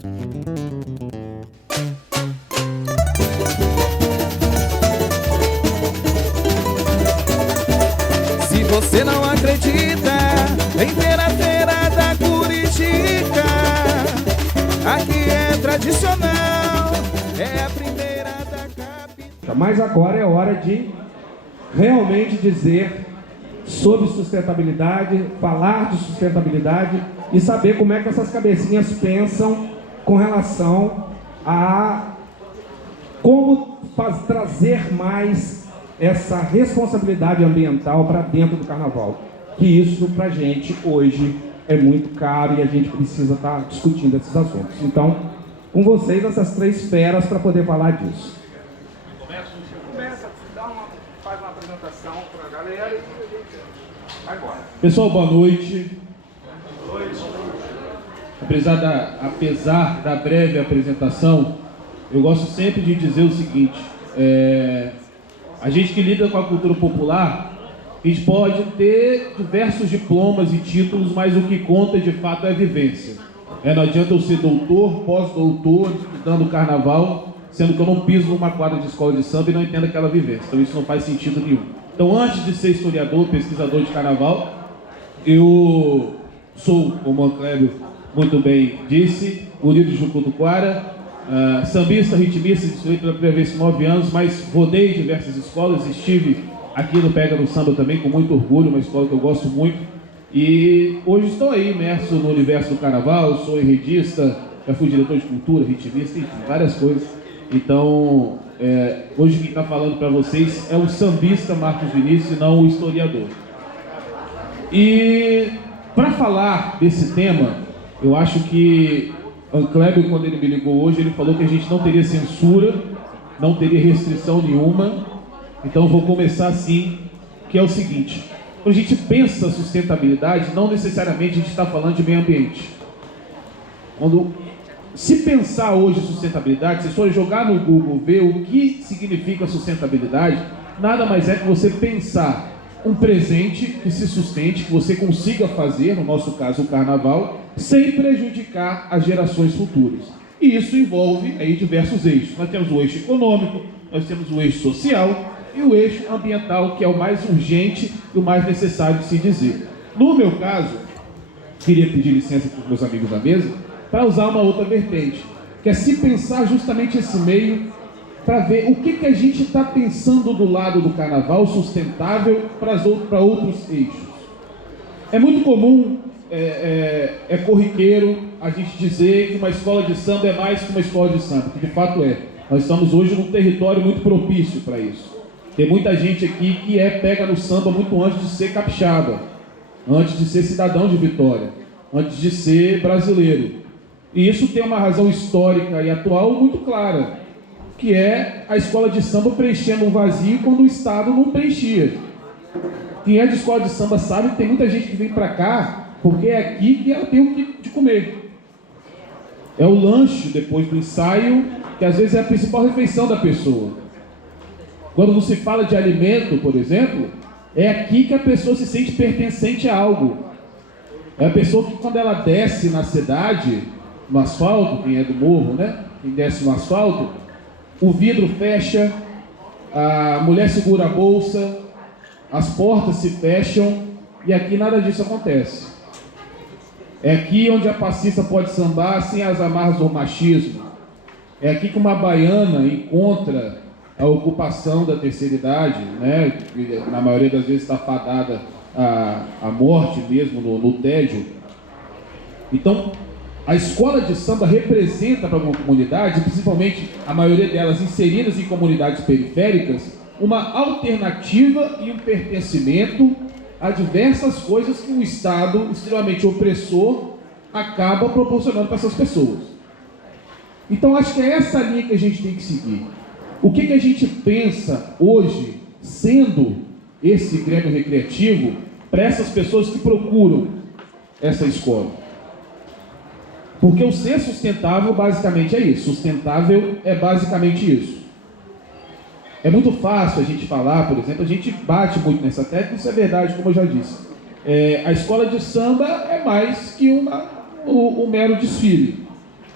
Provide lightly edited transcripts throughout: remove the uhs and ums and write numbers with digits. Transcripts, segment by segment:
Se você não acredita em Feira da Curitiba, aqui é tradicional, é a primeira da capital. Mas agora é hora de realmente dizer sobre sustentabilidade, falar de sustentabilidade e saber como é que essas cabecinhas pensam com relação a como trazer mais essa responsabilidade ambiental para dentro do carnaval. Que isso, para a gente, hoje, é muito caro e a gente precisa estar discutindo esses assuntos. Então, com vocês, essas três feras para poder falar disso. Faz uma apresentação para a galera e a gente vai embora. Pessoal, boa noite. Boa noite. Apesar da breve apresentação, eu gosto sempre de dizer o seguinte, a gente que lida com a cultura popular, a gente pode ter diversos diplomas e títulos, mas o que conta de fato é a vivência. Não adianta eu ser doutor, pós-doutor, estudando carnaval, sendo que eu não piso numa quadra de escola de samba e não entendo aquela vivência. Então isso não faz sentido nenhum. Então, antes de ser historiador, pesquisador de carnaval, eu sou, como o Anclébio muito bem disse, guri de Jucutuquara, sambista, ritmista, estudei pela primeira vez com 9 anos, mas rodei diversas escolas, estive aqui no Pega no Samba também, com muito orgulho, uma escola que eu gosto muito, e hoje estou aí imerso no universo do carnaval, sou enredista, já fui diretor de cultura, ritmista, enfim, várias coisas. Então, hoje quem está falando para vocês é o sambista Marcos Vinícius e não o historiador. E para falar desse tema, eu acho que Anclébio, quando ele me ligou hoje, ele falou que a gente não teria censura, não teria restrição nenhuma. Então eu vou começar assim, que é o seguinte: quando a gente pensa sustentabilidade, não necessariamente a gente está falando de meio ambiente. Se pensar hoje sustentabilidade, se for jogar no Google, ver o que significa sustentabilidade, nada mais é que você pensar um presente que se sustente, que você consiga fazer, no nosso caso o carnaval, sem prejudicar as gerações futuras. E isso envolve aí diversos eixos. Nós temos o eixo econômico, nós temos o eixo social e o eixo ambiental, que é o mais urgente e o mais necessário de se dizer. No meu caso, queria pedir licença para os meus amigos da mesa, para usar uma outra vertente, que é se pensar justamente esse meio para ver o que a gente está pensando do lado do carnaval sustentável para outros eixos. É muito comum, é corriqueiro a gente dizer que uma escola de samba é mais que uma escola de samba, que de fato é. Nós estamos hoje num território muito propício para isso. Tem muita gente aqui que pega no samba muito antes de ser capixaba, antes de ser cidadão de Vitória, antes de ser brasileiro. E isso tem uma razão histórica e atual muito clara, que é a escola de samba preenchendo um vazio quando o Estado não preenchia. Quem é de escola de samba sabe que tem muita gente que vem para cá porque é aqui que ela tem o que de comer. É o lanche depois do ensaio, que às vezes é a principal refeição da pessoa. Quando não se fala de alimento, por exemplo, é aqui que a pessoa se sente pertencente a algo. É a pessoa que, quando ela desce na cidade, no asfalto, quem é do morro, né? Quem desce no asfalto, o vidro fecha, a mulher segura a bolsa, as portas se fecham e aqui nada disso acontece. É aqui onde a passista pode sambar sem as amarras do machismo. É aqui que uma baiana encontra a ocupação da terceira idade, né? Que na maioria das vezes está fadada à morte mesmo, no tédio. Então, a escola de samba representa para uma comunidade, principalmente a maioria delas inseridas em comunidades periféricas, uma alternativa e um pertencimento a diversas coisas que um Estado extremamente opressor acaba proporcionando para essas pessoas. Então acho que é essa linha que a gente tem que seguir. O que a gente pensa hoje, sendo esse grêmio recreativo, para essas pessoas que procuram essa escola? Porque o ser sustentável basicamente é isso. Sustentável é basicamente isso. É muito fácil a gente falar, por exemplo, a gente bate muito nessa tecla, isso é verdade, como eu já disse. A escola de samba é mais que um mero desfile.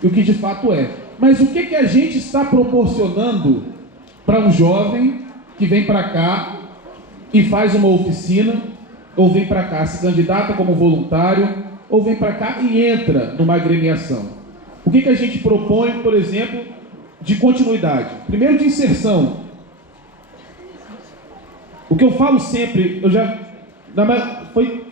e o que de fato é. Mas o que a gente está proporcionando para um jovem que vem para cá e faz uma oficina, ou vem para cá, se candidata como voluntário, ou vem para cá e entra numa agremiação? O que a gente propõe, por exemplo, de continuidade? Primeiro, de inserção. O que eu falo sempre,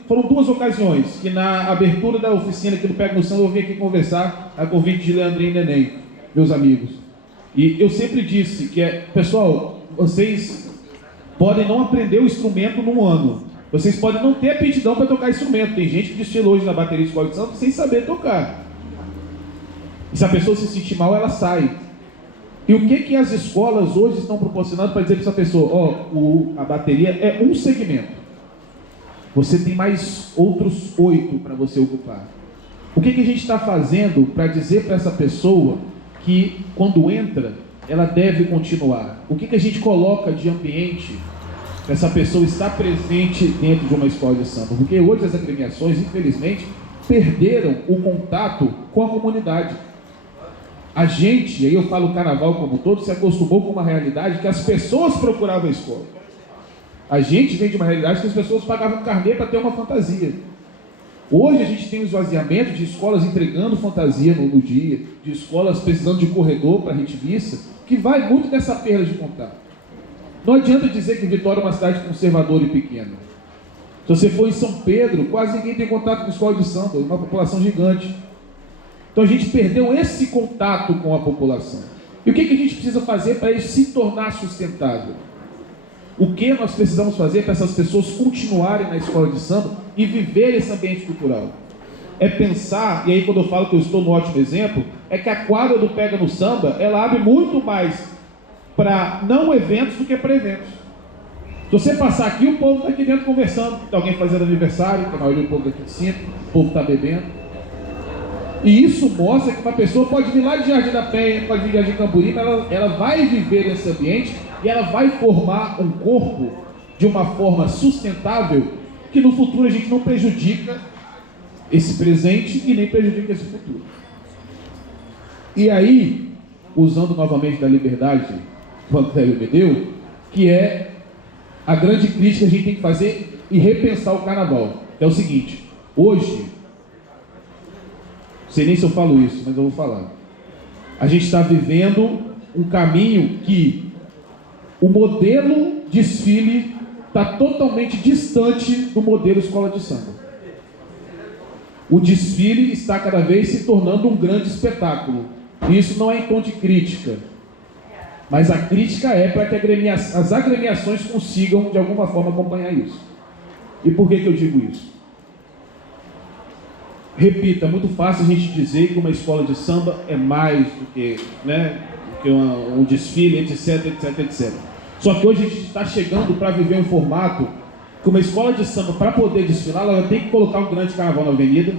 foram 2 ocasiões que na abertura da oficina aqui do Pega no Samba eu vim aqui conversar a convite de Leandrinho e Neném, meus amigos. E eu sempre disse que pessoal, vocês podem não aprender o instrumento num ano. Vocês podem não ter aptidão para tocar instrumento. Tem gente que desfila hoje na bateria de escola de samba sem saber tocar. E se a pessoa se sentir mal, ela sai. E o que as escolas hoje estão proporcionando para dizer para essa pessoa, a bateria é um segmento. Você tem mais outros 8 para você ocupar. O que a gente está fazendo para dizer para essa pessoa que quando entra, ela deve continuar? O que a gente coloca de ambiente para essa pessoa estar presente dentro de uma escola de samba? Porque hoje as agremiações, infelizmente, perderam o contato com a comunidade. A gente, e aí eu falo o carnaval como um todo, se acostumou com uma realidade que as pessoas procuravam a escola. A gente vem de uma realidade que as pessoas pagavam carnê para ter uma fantasia. Hoje a gente tem um esvaziamento de escolas entregando fantasia no dia, de escolas precisando de corredor para retivista, que vai muito dessa perda de contato. Não adianta dizer que Vitória é uma cidade conservadora e pequena. Se você for em São Pedro, quase ninguém tem contato com escola de samba, uma população gigante. Então a gente perdeu esse contato com a população. E o que a gente precisa fazer para isso se tornar sustentável? O que nós precisamos fazer para essas pessoas continuarem na escola de samba e viver esse ambiente cultural? É pensar, e aí quando eu falo que eu estou no ótimo exemplo, é que a quadra do Pega no Samba, ela abre muito mais para não eventos do que para eventos. Se você passar aqui, o povo está aqui dentro conversando, tem alguém fazendo aniversário, que a maioria do povo aqui de cima, o povo está bebendo. E isso mostra que uma pessoa pode vir lá de Jardim da Penha, pode vir de Jardim Cambuí, mas ela vai viver nesse ambiente e ela vai formar um corpo de uma forma sustentável que no futuro a gente não prejudica esse presente e nem prejudica esse futuro. E aí, usando novamente da liberdade que o Antélio me deu, que é a grande crítica que a gente tem que fazer e repensar o carnaval. É o seguinte, hoje, não sei nem se eu falo isso, mas eu vou falar. A gente está vivendo um caminho que o modelo desfile está totalmente distante do modelo escola de samba. O desfile está cada vez se tornando um grande espetáculo. E isso não é em tom de crítica. Mas a crítica é para que as agremiações consigam, de alguma forma, acompanhar isso. E por que eu digo isso? Repito, é muito fácil a gente dizer que uma escola de samba é mais do que, um desfile, etc, etc, etc. Só que hoje a gente está chegando para viver um formato que uma escola de samba, para poder desfilar, ela vai ter que colocar um grande carnaval na avenida.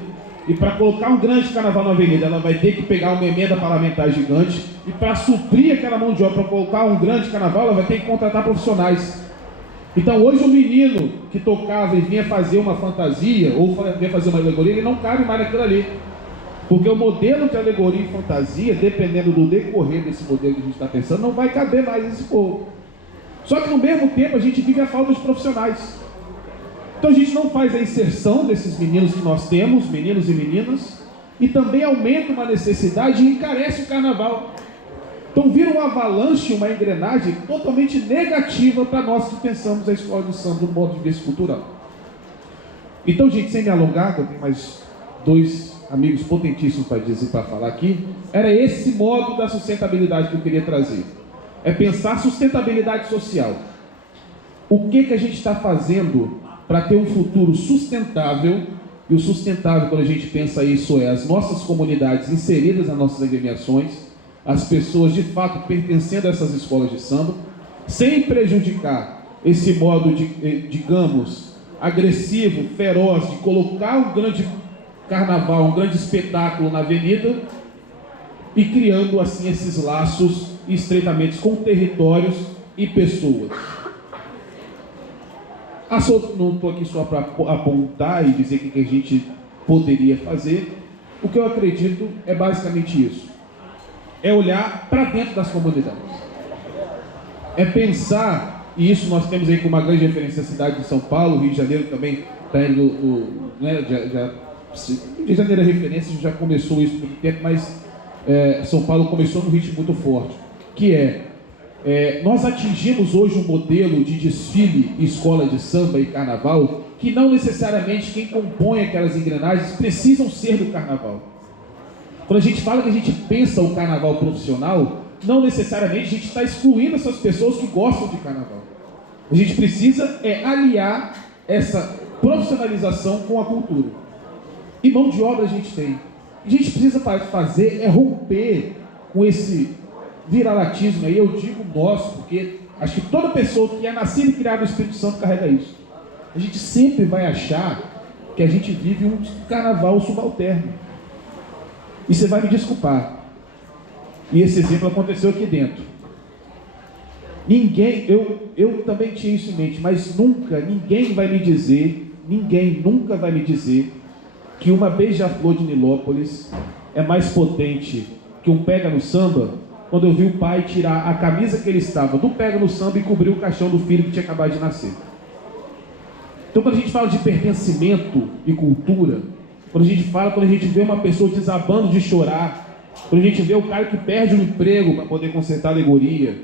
E para colocar um grande carnaval na avenida, ela vai ter que pegar uma emenda parlamentar gigante. E para suprir aquela mão de obra, para colocar um grande carnaval, ela vai ter que contratar profissionais. Então hoje o menino que tocava e vinha fazer uma fantasia, ou vinha fazer uma alegoria, ele não cabe mais naquilo ali. Porque o modelo de alegoria e fantasia, dependendo do decorrer desse modelo que a gente está pensando, não vai caber mais nesse povo. Só que no mesmo tempo a gente vive a falta de profissionais. Então a gente não faz a inserção desses meninos que nós temos, meninos e meninas, e também aumenta uma necessidade e encarece o carnaval. Então vira uma avalanche, uma engrenagem totalmente negativa para nós que pensamos a escola de samba do modo de vista cultural. Então, gente, sem me alongar, eu tenho mais 2 amigos potentíssimos para falar aqui, era esse modo da sustentabilidade que eu queria trazer. É pensar sustentabilidade social. O que a gente está fazendo para ter um futuro sustentável? E o sustentável, quando a gente pensa isso, é as nossas comunidades inseridas nas nossas agremiações, as pessoas de fato pertencendo a essas escolas de samba, sem prejudicar esse modo, digamos, agressivo, feroz, de colocar um grande carnaval, um grande espetáculo na avenida e criando assim esses laços e estreitamentos com territórios e pessoas. Não estou aqui só para apontar e dizer o que a gente poderia fazer, O que eu acredito é basicamente isso. É olhar para dentro das comunidades. É pensar, e isso nós temos aí como uma grande referência a cidade de São Paulo, Rio de Janeiro também está indo, Rio de Janeiro é referência, já começou isso por muito tempo, mas São Paulo começou num ritmo muito forte, que nós atingimos hoje um modelo de desfile, escola de samba e carnaval, que não necessariamente quem compõe aquelas engrenagens precisam ser do carnaval. Quando a gente fala que a gente pensa o carnaval profissional, não necessariamente a gente está excluindo essas pessoas que gostam de carnaval. A gente precisa aliar essa profissionalização com a cultura. E mão de obra a gente tem. A gente precisa fazer romper com esse viralatismo aí, eu digo nosso, porque acho que toda pessoa que é nascida e criada no Espírito Santo carrega isso. A gente sempre vai achar que a gente vive um carnaval subalterno. E você vai me desculpar. E esse exemplo aconteceu aqui dentro. Ninguém, eu também tinha isso em mente, mas ninguém nunca vai me dizer que uma beija-flor de Nilópolis é mais potente que um pega no samba, quando eu vi o pai tirar a camisa que ele estava do pega no samba e cobrir o caixão do filho que tinha acabado de nascer. Então, quando a gente fala de pertencimento e cultura, quando a gente vê uma pessoa desabando de chorar, quando a gente vê o cara que perde o emprego para poder consertar a alegoria,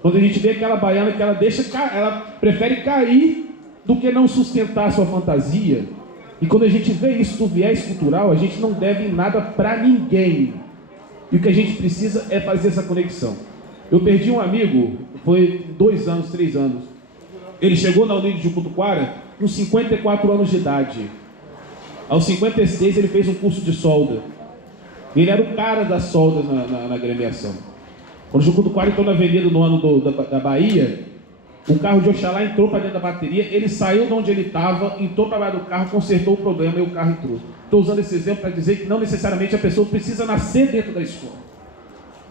quando a gente vê aquela baiana que ela prefere cair do que não sustentar a sua fantasia, e quando a gente vê isso do viés cultural, a gente não deve nada para ninguém. E o que a gente precisa é fazer essa conexão. Eu perdi um amigo, foi 2 anos, 3 anos. Ele chegou na União de Jucutuquara com 54 anos de idade. Aos 56 ele fez um curso de solda. Ele era o cara das soldas na gremiação. Quando o Jucutuquara entrou na avenida no ano da Bahia, o carro de Oxalá entrou para dentro da bateria, ele saiu de onde ele estava, entrou para lá do carro, consertou o problema e o carro entrou. Estou usando esse exemplo para dizer que não necessariamente a pessoa precisa nascer dentro da escola.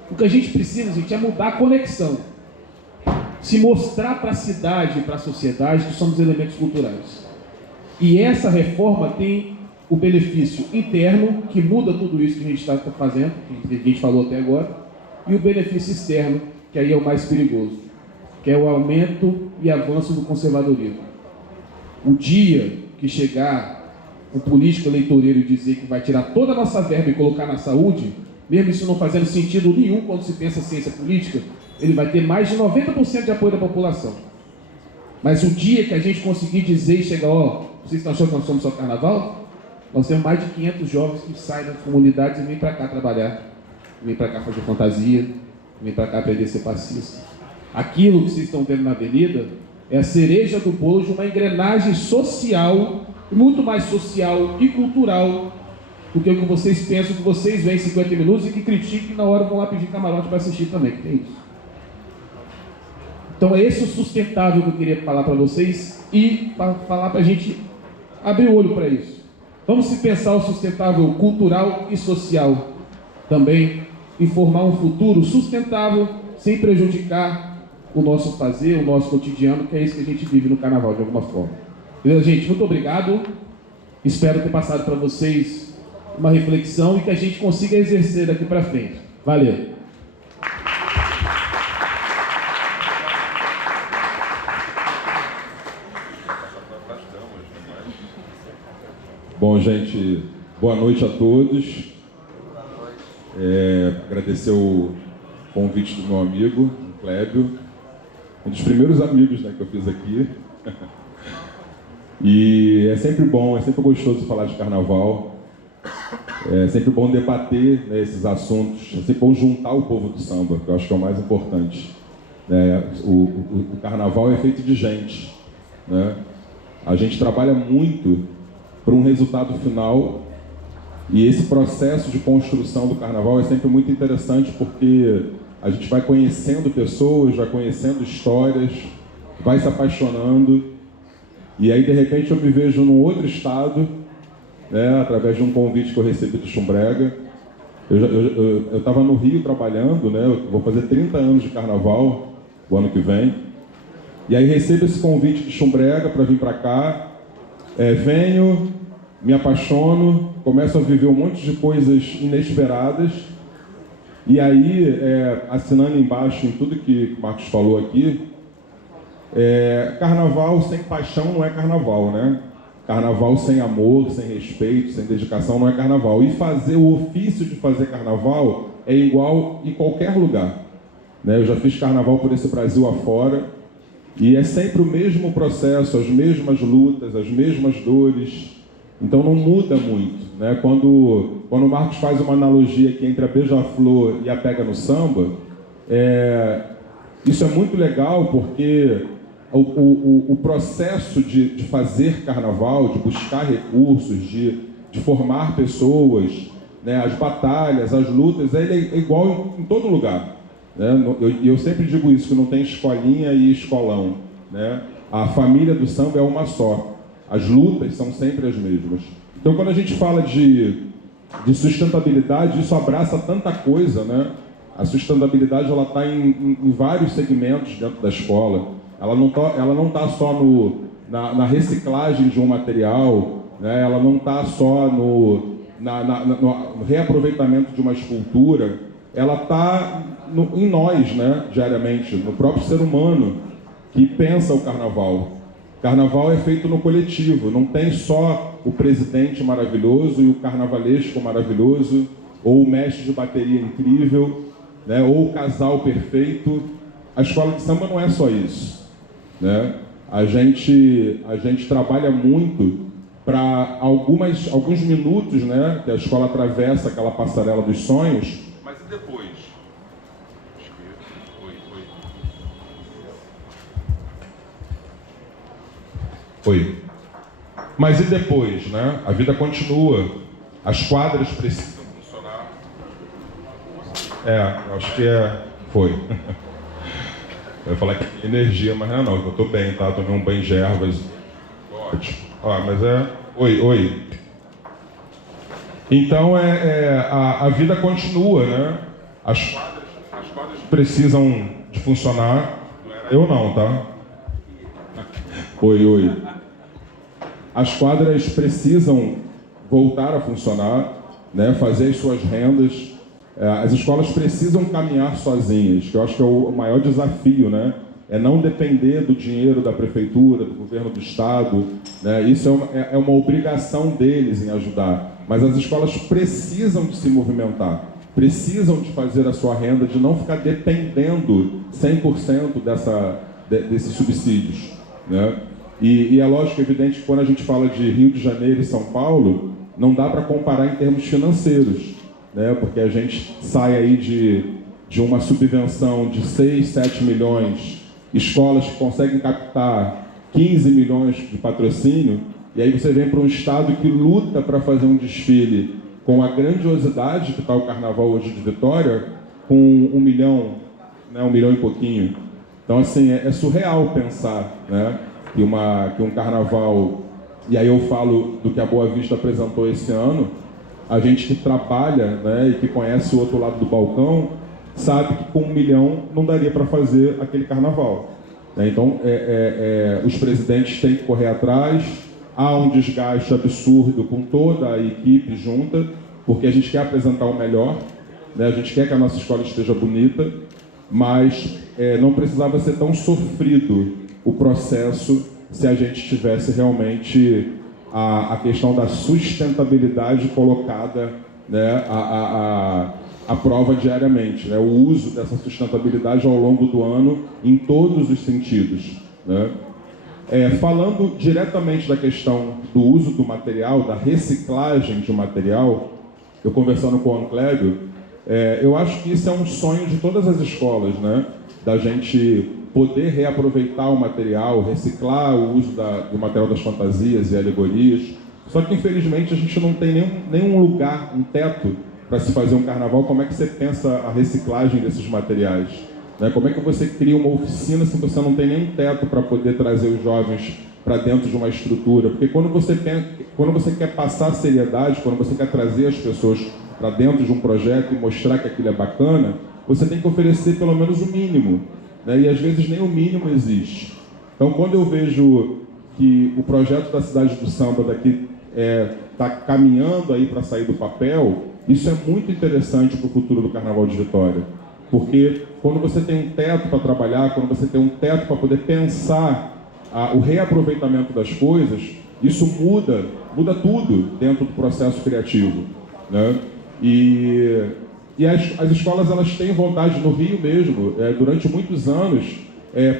O que a gente precisa, gente, é mudar a conexão. Se mostrar para a cidade e para a sociedade que somos elementos culturais. E essa reforma tem o benefício interno, que muda tudo isso que a gente está fazendo, que a gente falou até agora, e o benefício externo, que aí é o mais perigoso, que é o aumento e avanço do conservadorismo. O dia que chegar um político eleitoreiro e dizer que vai tirar toda a nossa verba e colocar na saúde, mesmo isso não fazendo sentido nenhum quando se pensa ciência política, ele vai ter mais de 90% de apoio da população. Mas o dia que a gente conseguir dizer e chegar, vocês estão achando que nós somos só carnaval? Nós temos mais de 500 jovens que saem das comunidades e vêm para cá trabalhar, vêm para cá fazer fantasia, vêm para cá aprender a ser passista. Aquilo que vocês estão vendo na avenida é a cereja do bolo de uma engrenagem social, muito mais social e cultural do que o que vocês pensam, que vocês veem em 50 minutos e que criticam e na hora vão lá pedir camarote para assistir também, que tem isso. Então é esse o sustentável que eu queria falar para vocês e falar para a gente abrir o olho para isso. Vamos se pensar o sustentável cultural e social também e formar um futuro sustentável sem prejudicar o nosso fazer, o nosso cotidiano, que é isso que a gente vive no carnaval de alguma forma. Beleza, gente? Muito obrigado. Espero ter passado para vocês uma reflexão e que a gente consiga exercer daqui para frente. Valeu! Bom, gente, boa noite a todos. Agradecer o convite do meu amigo, o Clébio, um dos primeiros amigos que eu fiz aqui. E é sempre bom, é sempre gostoso falar de carnaval. É sempre bom debater, né, esses assuntos, é sempre bom juntar o povo do samba, que eu acho que é o mais importante. O carnaval é feito de gente, né? A gente trabalha muito para um resultado final e esse processo de construção do carnaval é sempre muito interessante porque a gente vai conhecendo pessoas, vai conhecendo histórias, vai se apaixonando e aí de repente eu me vejo num outro estado, né, através de um convite que eu recebi do Chumbrega. Eu estava no Rio trabalhando, né, eu vou fazer 30 anos de carnaval o ano que vem, e aí recebo esse convite de Chumbrega para vir para cá. Venho, me apaixono começam a viver um monte de coisas inesperadas. E aí, assinando embaixo em tudo que o Marcos falou aqui, carnaval sem paixão não é carnaval, né? Carnaval sem amor, sem respeito, sem dedicação não é carnaval. E fazer o ofício de fazer carnaval é igual em qualquer lugar, né? Eu já fiz carnaval por esse Brasil afora e é sempre o mesmo processo, as mesmas lutas, as mesmas dores. Então não muda muito, né? Quando o Marcos faz uma analogia aqui entre a beija-flor e a pega no samba, isso é muito legal porque o processo de fazer carnaval, de buscar recursos, de formar pessoas, né, as batalhas, as lutas, ele é igual em todo lugar, né? Eu sempre digo isso, que não tem escolinha e escolão, né? A família do samba é uma só. As lutas são sempre as mesmas. Então, quando a gente fala de sustentabilidade, isso abraça tanta coisa, né? A sustentabilidade ela está em vários segmentos dentro da escola. Ela não está só na reciclagem de um material, né? Ela não está só no reaproveitamento de uma escultura. Ela está em nós, né? Diariamente, no próprio ser humano que pensa o carnaval. Carnaval é feito no coletivo, não tem só o presidente maravilhoso e o carnavalesco maravilhoso, ou o mestre de bateria incrível, né? Ou o casal perfeito. A escola de samba não é só isso, né? A gente trabalha muito para alguns minutos, né? Que a escola atravessa aquela passarela dos sonhos. Mas e depois? Oi. Mas e depois, né? A vida continua. As quadras precisam funcionar. Eu acho que foi. Eu ia falar que tem energia, mas não, eu tô bem, tá? Tomei um banho de ervas. Ótimo. Mas Oi. Então, a vida continua, né? As quadras precisam de funcionar. Eu não, tá? Oi. As quadras precisam voltar a funcionar, né? Fazer as suas rendas. As escolas precisam caminhar sozinhas, que eu acho que é o maior desafio, né? É não depender do dinheiro da prefeitura, do governo do estado, né? Isso é uma obrigação deles em ajudar. Mas as escolas precisam de se movimentar, precisam de fazer a sua renda, de não ficar dependendo 100% desses subsídios, né? E é lógico, evidente, que quando a gente fala de Rio de Janeiro e São Paulo, não dá para comparar em termos financeiros, né? Porque a gente sai aí de uma subvenção de 6, 7 milhões, escolas que conseguem captar 15 milhões de patrocínio, e aí você vem para um estado que luta para fazer um desfile com a grandiosidade que está o carnaval hoje de Vitória, com 1 milhão, né, 1 milhão e pouquinho. Então, assim, é surreal pensar, né, que um carnaval, e aí eu falo do que a Boa Vista apresentou esse ano, a gente que trabalha, né, e que conhece o outro lado do balcão, sabe que com 1 milhão não daria para fazer aquele carnaval, né? Então, os presidentes têm que correr atrás, há um desgaste absurdo com toda a equipe junta, porque a gente quer apresentar o melhor, né? A gente quer que a nossa escola esteja bonita, mas não precisava ser tão sofrido o processo se a gente tivesse realmente a questão da sustentabilidade colocada, né, a prova diariamente, né, o uso dessa sustentabilidade ao longo do ano em todos os sentidos, né? Falando diretamente da questão do uso do material, da reciclagem de material, eu conversando com o Anclébio, eu acho que isso é um sonho de todas as escolas, né, da gente poder reaproveitar o material, reciclar o uso do material das fantasias e alegorias. Só que, infelizmente, a gente não tem nenhum lugar, um teto, para se fazer um carnaval. Como é que você pensa a reciclagem desses materiais, né? Como é que você cria uma oficina se você não tem nenhum teto para poder trazer os jovens para dentro de uma estrutura? Porque quando você quer passar seriedade, quando você quer trazer as pessoas para dentro de um projeto e mostrar que aquilo é bacana, você tem que oferecer pelo menos o mínimo, né? E às vezes nem o mínimo existe. Então, quando eu vejo que o projeto da Cidade do Samba daqui está caminhando aí para sair do papel, isso é muito interessante para o futuro do Carnaval de Vitória. Porque quando você tem um teto para trabalhar, quando você tem um teto para poder pensar o reaproveitamento das coisas, isso muda tudo dentro do processo criativo, né? E as escolas, elas têm vontade, no Rio mesmo, durante muitos anos,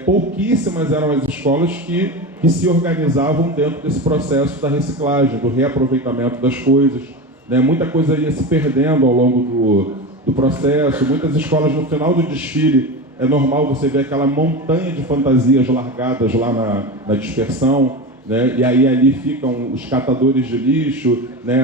pouquíssimas eram as escolas que se organizavam dentro desse processo da reciclagem, do reaproveitamento das coisas, né? Muita coisa ia se perdendo ao longo do processo. Muitas escolas, no final do desfile, é normal você ver aquela montanha de fantasias largadas lá na dispersão, né? E aí ali ficam os catadores de lixo, né?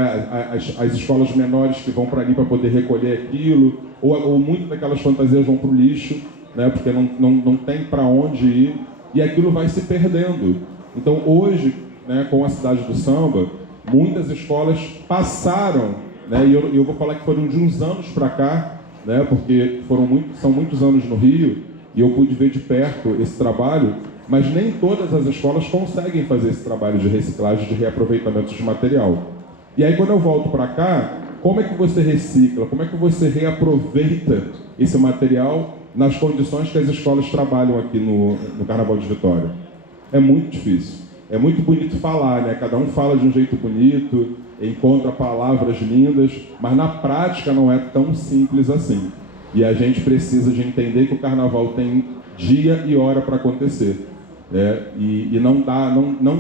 As escolas menores que vão para ali para poder recolher aquilo, ou muitas daquelas fantasias vão para o lixo, né? Porque não tem para onde ir, e aquilo vai se perdendo. Então hoje, né, com a Cidade do Samba, muitas escolas passaram, né? E eu vou falar que foram de uns anos para cá, né? Porque são muitos anos no Rio, e eu pude ver de perto esse trabalho, mas nem todas as escolas conseguem fazer esse trabalho de reciclagem, de reaproveitamento de material. E aí, quando eu volto para cá, como é que você recicla? Como é que você reaproveita esse material nas condições que as escolas trabalham aqui no Carnaval de Vitória? É muito difícil. É muito bonito falar, né? Cada um fala de um jeito bonito, encontra palavras lindas, mas na prática não é tão simples assim. E a gente precisa de entender que o Carnaval tem dia e hora para acontecer, né? E não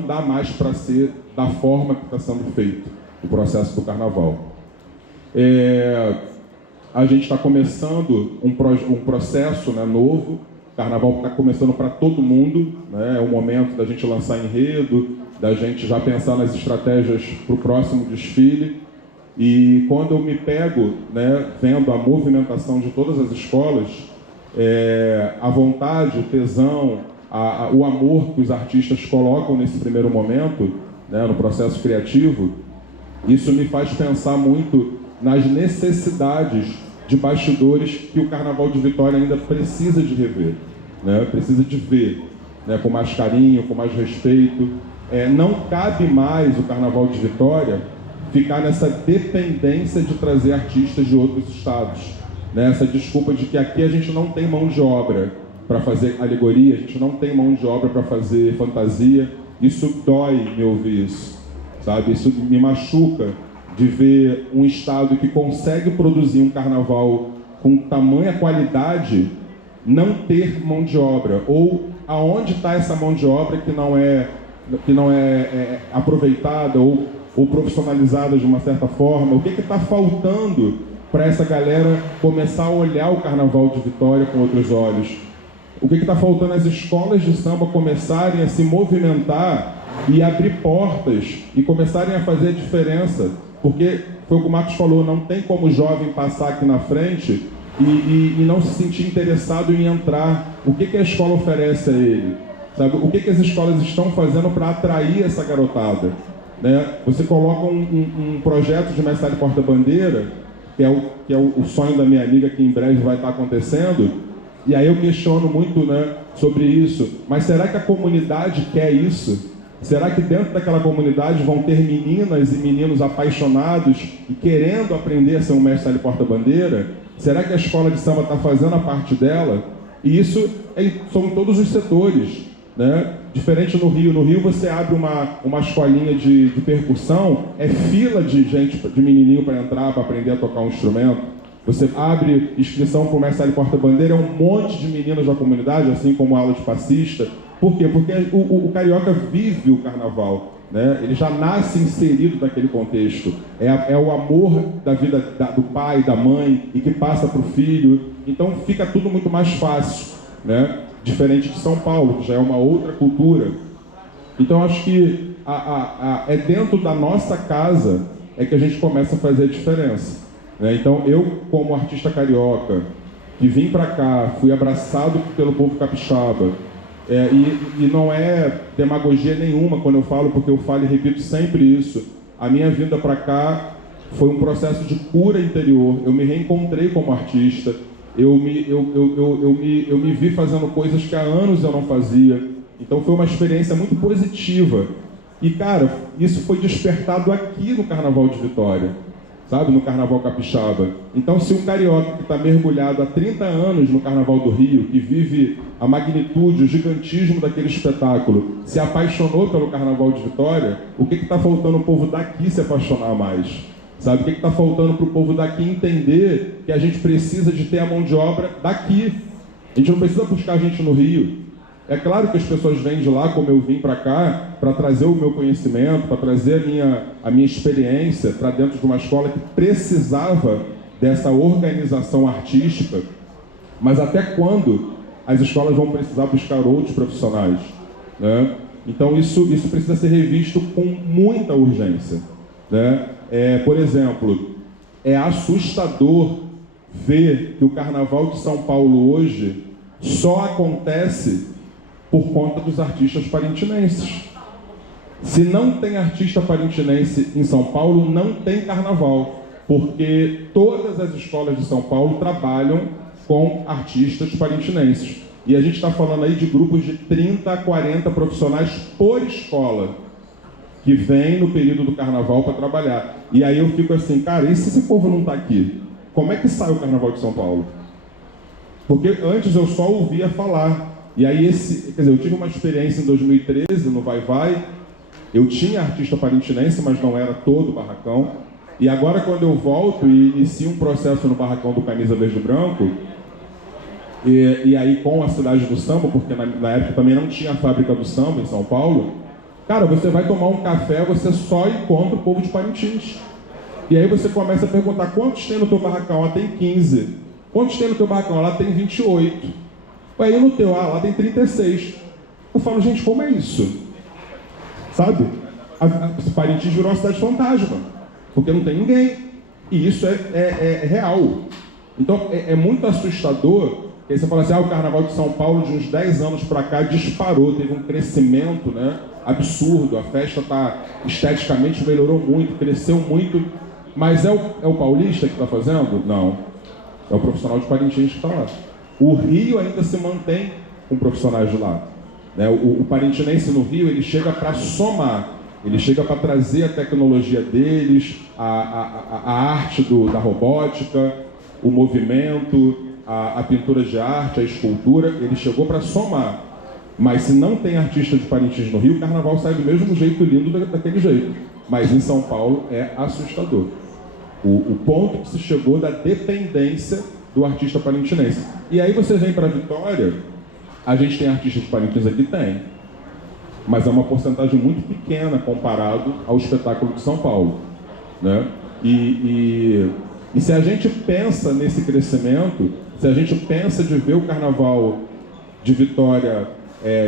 dá mais para ser da forma que está sendo feito o processo do Carnaval. A gente está começando um processo, né, novo. O Carnaval está começando para todo mundo, né? É o momento da gente lançar enredo, da gente já pensar nas estratégias para o próximo desfile. E quando eu me pego, né, vendo a movimentação de todas as escolas, a vontade, o tesão, o amor que os artistas colocam nesse primeiro momento, né, no processo criativo, isso me faz pensar muito nas necessidades de bastidores que o Carnaval de Vitória ainda precisa de rever, né? Precisa de ver, né, com mais carinho, com mais respeito. Não cabe mais o Carnaval de Vitória ficar nessa dependência de trazer artistas de outros estados, né? Essa desculpa de que aqui a gente não tem mão de obra para fazer alegoria, a gente não tem mão de obra para fazer fantasia. Isso dói me ouvir isso, sabe? Isso me machuca, de ver um estado que consegue produzir um carnaval com tamanha qualidade não ter mão de obra, ou aonde está essa mão de obra que não é aproveitada ou profissionalizada de uma certa forma. O que está faltando para essa galera começar a olhar o Carnaval de Vitória com outros olhos? O que está faltando as escolas de samba começarem a se movimentar e abrir portas e começarem a fazer a diferença? Porque, foi o que o Marcos falou, não tem como o jovem passar aqui na frente e não se sentir interessado em entrar. O que a escola oferece a ele? Sabe? O que as escolas estão fazendo para atrair essa garotada? Né? Você coloca um projeto de mestre de porta-bandeira, que é o sonho da minha amiga, que em breve vai estar acontecendo, e aí eu questiono muito, né, sobre isso. Mas será que a comunidade quer isso? Será que dentro daquela comunidade vão ter meninas e meninos apaixonados e querendo aprender a ser um mestre de porta-bandeira? Será que a escola de samba está fazendo a parte dela? E isso são todos os setores, né? Diferente no Rio você abre uma escolinha de percussão, é fila de gente, de menininho para entrar, para aprender a tocar um instrumento. Você abre inscrição para o mestre de porta-bandeira, é um monte de meninos da comunidade, assim como aula de passista. Por quê? Porque o carioca vive o carnaval, né? Ele já nasce inserido naquele contexto. É o amor da vida do pai, da mãe, e que passa para o filho. Então fica tudo muito mais fácil, né? Diferente de São Paulo, que já é uma outra cultura. Então acho que é dentro da nossa casa que a gente começa a fazer a diferença, né? Então eu, como artista carioca, que vim para cá, fui abraçado pelo povo capixaba, e não é demagogia nenhuma quando eu falo, porque eu falo e repito sempre isso. A minha vinda para cá foi um processo de cura interior. Eu me reencontrei como artista. Eu me vi fazendo coisas que há anos eu não fazia. Então foi uma experiência muito positiva E, cara, isso foi despertado aqui no Carnaval de Vitória, sabe? No Carnaval Capixaba. Então, se um carioca que está mergulhado há 30 anos no Carnaval do Rio, que vive a magnitude, o gigantismo daquele espetáculo, se apaixonou pelo Carnaval de Vitória, o que está faltando o povo daqui se apaixonar mais? Sabe? O que está faltando para o povo daqui entender que a gente precisa de ter a mão de obra daqui? A gente não precisa buscar gente no Rio. É claro que as pessoas vêm de lá, como eu vim para cá, para trazer o meu conhecimento, para trazer a minha experiência para dentro de uma escola que precisava dessa organização artística. Mas até quando as escolas vão precisar buscar outros profissionais, né? Então isso precisa ser revisto com muita urgência, né? Por exemplo, é assustador ver que o Carnaval de São Paulo hoje só acontece por conta dos artistas parintinenses. Se não tem artista parintinense em São Paulo, não tem carnaval, porque todas as escolas de São Paulo trabalham com artistas parintinenses. E a gente está falando aí de grupos de 30 a 40 profissionais por escola, que vêm no período do carnaval para trabalhar. E aí eu fico assim, cara, e se esse povo não está aqui? Como é que sai o Carnaval de São Paulo? Porque antes eu só ouvia falar. E aí, eu tive uma experiência em 2013 no Vai Vai. Eu tinha artista parintinense, mas não era todo o barracão. E agora, quando eu volto e inicio um processo no barracão do Camisa Verde e Branco, e aí com a Cidade do Samba, porque na época também não tinha a fábrica do samba em São Paulo, cara, você vai tomar um café, você só encontra o povo de Parintins. E aí você começa a perguntar, quantos tem no teu barracão? Lá tem 15. Quantos tem no teu barracão? Lá tem 28. Aí no teu, lá tem 36. Eu falo, gente, como é isso? Sabe? Parintins virou uma cidade fantasma, porque não tem ninguém. E isso é real. Então é muito assustador, que aí você fala assim, o Carnaval de São Paulo de uns 10 anos para cá disparou, teve um crescimento, né, absurdo, a festa esteticamente melhorou muito, cresceu muito, mas é o paulista que está fazendo? Não. É o profissional de Parintins que está lá. O Rio ainda se mantém com profissionais de lá, né? O parintinense no Rio, ele chega para somar, ele chega para trazer a tecnologia deles, a arte da robótica, o movimento, a pintura de arte, a escultura, ele chegou para somar. Mas se não tem artista de Parintins no Rio, o carnaval sai do mesmo jeito lindo daquele jeito. Mas em São Paulo é assustador. O ponto que se chegou da dependência do artista parintinense. E aí você vem para Vitória, a gente tem artistas de Parintins aqui? Tem. Mas é uma porcentagem muito pequena comparado ao espetáculo de São Paulo, né? E se a gente pensa nesse crescimento, se a gente pensa de ver o Carnaval de Vitória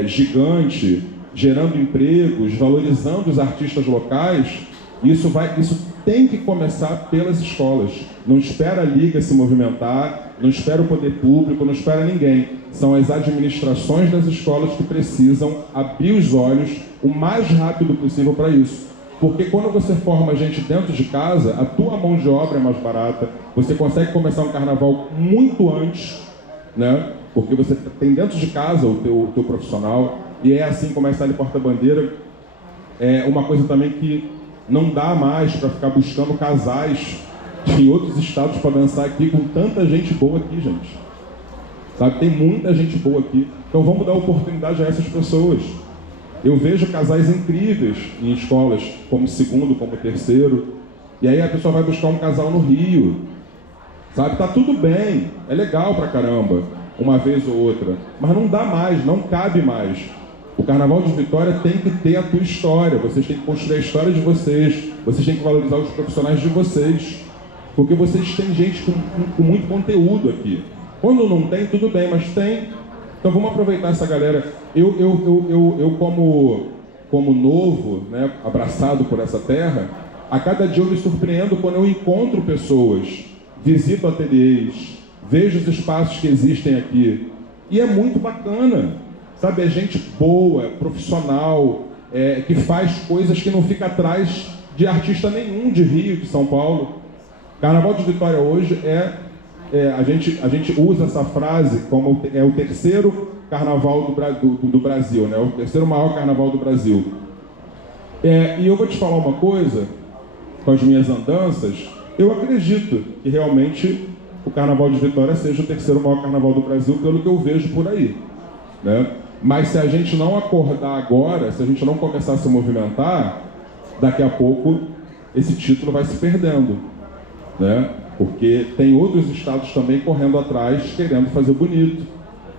gigante, gerando empregos, valorizando os artistas locais, isso tem que começar pelas escolas. Não espera a Liga se movimentar, não espera o poder público, não espera ninguém. São as administrações das escolas que precisam abrir os olhos o mais rápido possível para isso. Porque quando você forma gente dentro de casa, a tua mão de obra é mais barata, você consegue começar um carnaval muito antes, né? Porque você tem dentro de casa o teu profissional, e é assim começar ali porta-bandeira. É uma coisa também que não dá mais para ficar buscando casais em outros estados para dançar aqui com tanta gente boa aqui, gente. Sabe, tem muita gente boa aqui. Então vamos dar oportunidade a essas pessoas. Eu vejo casais incríveis em escolas, como segundo, como terceiro, e aí a pessoa vai buscar um casal no Rio. Sabe, tá tudo bem, é legal pra caramba, uma vez ou outra, mas não dá mais, não cabe mais. O Carnaval de Vitória tem que ter a tua história, vocês têm que construir a história de vocês têm que valorizar os profissionais de vocês, porque vocês têm gente com muito conteúdo aqui. Quando não tem, tudo bem, mas tem. Então vamos aproveitar essa galera. Eu como novo, né, abraçado por essa terra, a cada dia eu me surpreendo quando eu encontro pessoas, visito ateliês, vejo os espaços que existem aqui, e é muito bacana, sabe? É gente boa, profissional, que faz coisas que não fica atrás de artista nenhum de Rio, de São Paulo. Carnaval de Vitória hoje a gente usa essa frase como é o terceiro carnaval do Brasil, né? O terceiro maior carnaval do Brasil. E eu vou te falar uma coisa, com as minhas andanças, eu acredito que realmente o Carnaval de Vitória seja o terceiro maior carnaval do Brasil, pelo que eu vejo por aí, né? Mas se a gente não acordar agora, se a gente não começar a se movimentar, daqui a pouco esse título vai se perdendo, né? Porque tem outros estados também correndo atrás, querendo fazer bonito.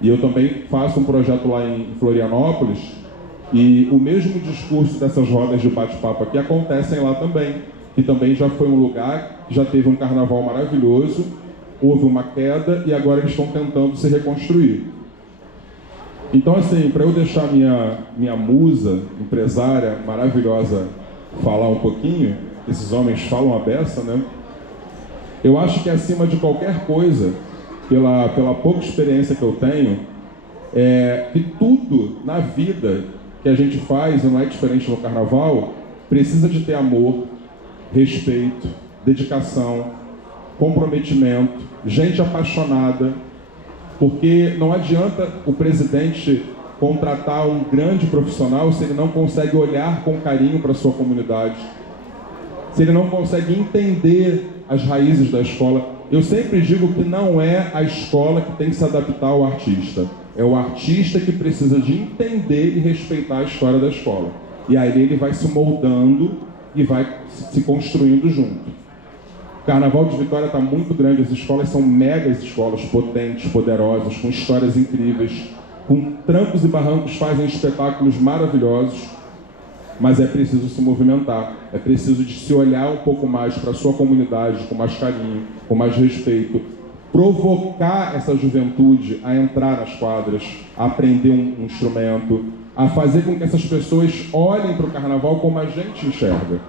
E eu também faço um projeto lá em Florianópolis, e o mesmo discurso dessas rodas de bate-papo aqui acontecem lá também, que também já foi um lugar que já teve um carnaval maravilhoso, houve uma queda e agora eles estão tentando se reconstruir. Então, assim, para eu deixar minha musa, empresária maravilhosa, falar um pouquinho, esses homens falam a beça, né? Eu acho que acima de qualquer coisa, pela pouca experiência que eu tenho, que tudo na vida que a gente faz, e não é diferente no carnaval, precisa de ter amor, respeito, dedicação, comprometimento, gente apaixonada, porque não adianta o presidente contratar um grande profissional se ele não consegue olhar com carinho para a sua comunidade, se ele não consegue entender as raízes da escola. Eu sempre digo que não é a escola que tem que se adaptar ao artista, é o artista que precisa de entender e respeitar a história da escola. E aí ele vai se moldando e vai se construindo junto. O Carnaval de Vitória está muito grande, as escolas são megas escolas, potentes, poderosas, com histórias incríveis, com trancos e barrancos, fazem espetáculos maravilhosos, mas é preciso se movimentar, é preciso de se olhar um pouco mais para a sua comunidade, com mais carinho, com mais respeito, provocar essa juventude a entrar nas quadras, a aprender um instrumento, a fazer com que essas pessoas olhem para o carnaval como a gente enxerga,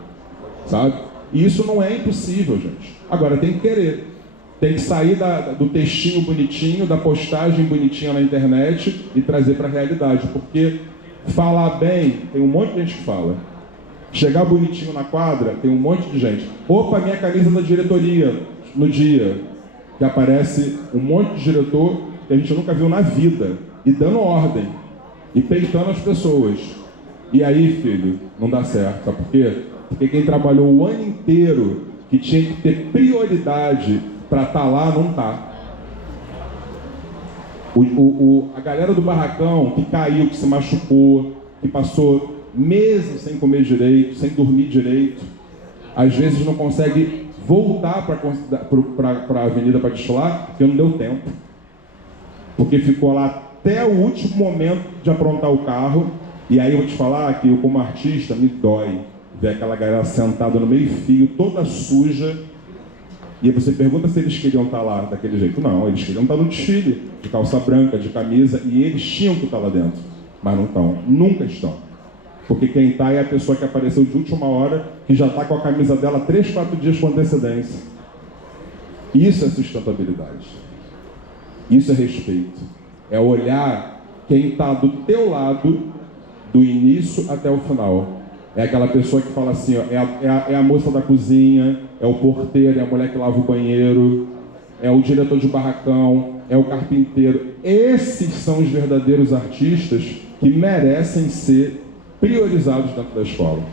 sabe? E isso não é impossível, gente. Agora tem que querer, tem que sair do textinho bonitinho, da postagem bonitinha na internet e trazer para a realidade, porque falar bem, tem um monte de gente que fala. Chegar bonitinho na quadra, tem um monte de gente. Opa, minha camisa da diretoria, no dia que aparece um monte de diretor que a gente nunca viu na vida, e dando ordem, e peitando as pessoas. E aí, filho, não dá certo, sabe por quê? Porque quem trabalhou o ano inteiro, que tinha que ter prioridade para estar lá, não está. A galera do barracão que caiu, que se machucou, que passou meses sem comer direito, sem dormir direito, às vezes não consegue voltar para a avenida para desfilar, porque não deu tempo. Porque ficou lá até o último momento de aprontar o carro. E aí eu vou te falar que eu, como artista, me dói ver aquela galera sentada no meio-fio, toda suja. E aí você pergunta se eles queriam estar lá daquele jeito. Não, eles queriam estar no desfile, de calça branca, de camisa, e eles tinham que estar lá dentro. Mas não estão, nunca estão. Porque quem está é a pessoa que apareceu de última hora, que já está com a camisa dela 3, 4 dias com antecedência. Isso é sustentabilidade. Isso é respeito. É olhar quem está do teu lado, do início até o final. É aquela pessoa que fala assim, ó, é a moça da cozinha, é o porteiro, é a mulher que lava o banheiro, é o diretor de barracão, é o carpinteiro. Esses são os verdadeiros artistas que merecem ser priorizados dentro da escola.